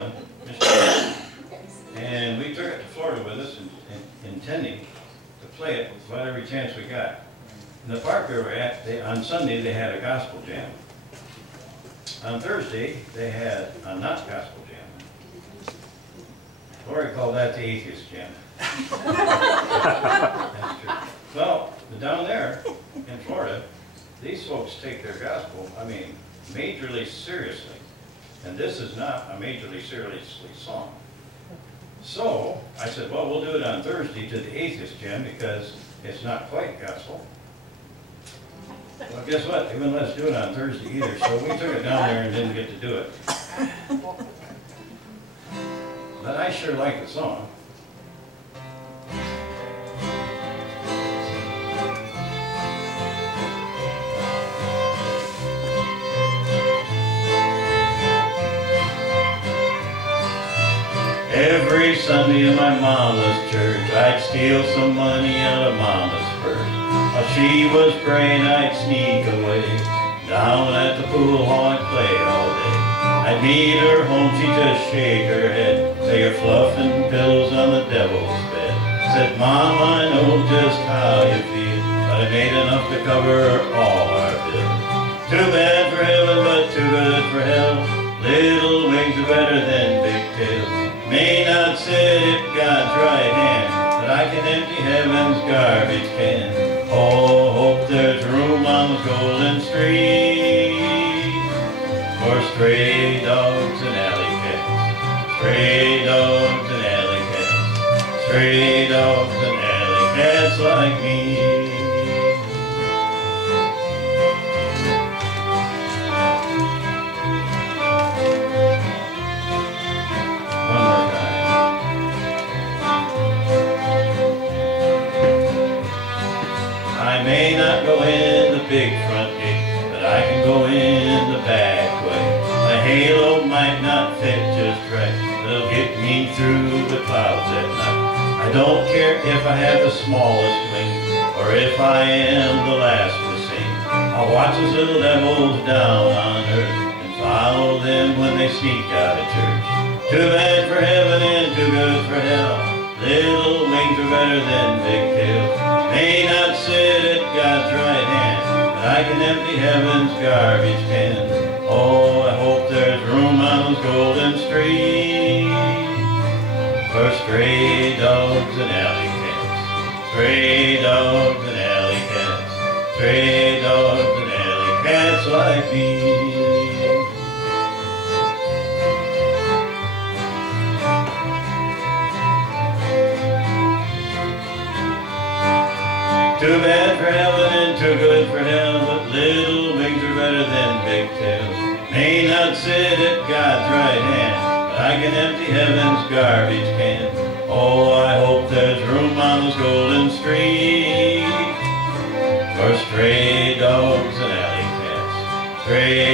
and we took it to Florida with us, intending to play it with every chance we got. In the park we were at, on Sunday they had a gospel jam. On Thursday they had a not gospel jam. Lori called that the atheist jam. That's true. Well, down there in Florida, these folks take their gospel, I mean, majorly seriously. And this is not a majorly seriously song. So I said, well, we'll do it on Thursday to the atheist jam because it's not quite gospel. Well, guess what? They wouldn't let us do it on Thursday either, so we took it down there and didn't get to do it. But I sure like the song. Every Sunday in my mama's church, I'd steal some money out of mama's purse. While she was praying, I'd sneak away. Down at the pool hall, I'd play all day. I'd meet her home, she'd just shake her head. Say, you're fluffing pillows on the devil's bed. Said, Mom, I know just how you feel, but I made enough to cover all our bills. Too bad for heaven, but too good for hell. Little wings are better than big tails. May not sit at God's right hand, but I can empty heaven's garbage can. Oh, hope there's room on the golden street for stray dogs and alley cats. Stray dogs and alley cats. Stray dogs and alley cats like me. I may not go in the big front gate, but I can go in the back way. My halo might not fit just right, but it'll get me through the clouds at night. I don't care if I have the smallest wings, or if I am the last to sing. I'll watch those little devils down on earth, and follow them when they sneak out of church. Too bad for heaven and too good for hell. Little wings are better than big tails. May not sit at God's right hand, but I can empty heaven's garbage can. Oh, I hope there's room on those golden streets for stray dogs and alley cats. Stray dogs and alley cats. Stray dogs and alley cats like me. Too bad for heaven and too good for hell, but little wings are better than big tails. May not sit at God's right hand, but I can empty heaven's garbage can. Oh, I hope there's room on those golden streets for stray dogs and alley cats. Stray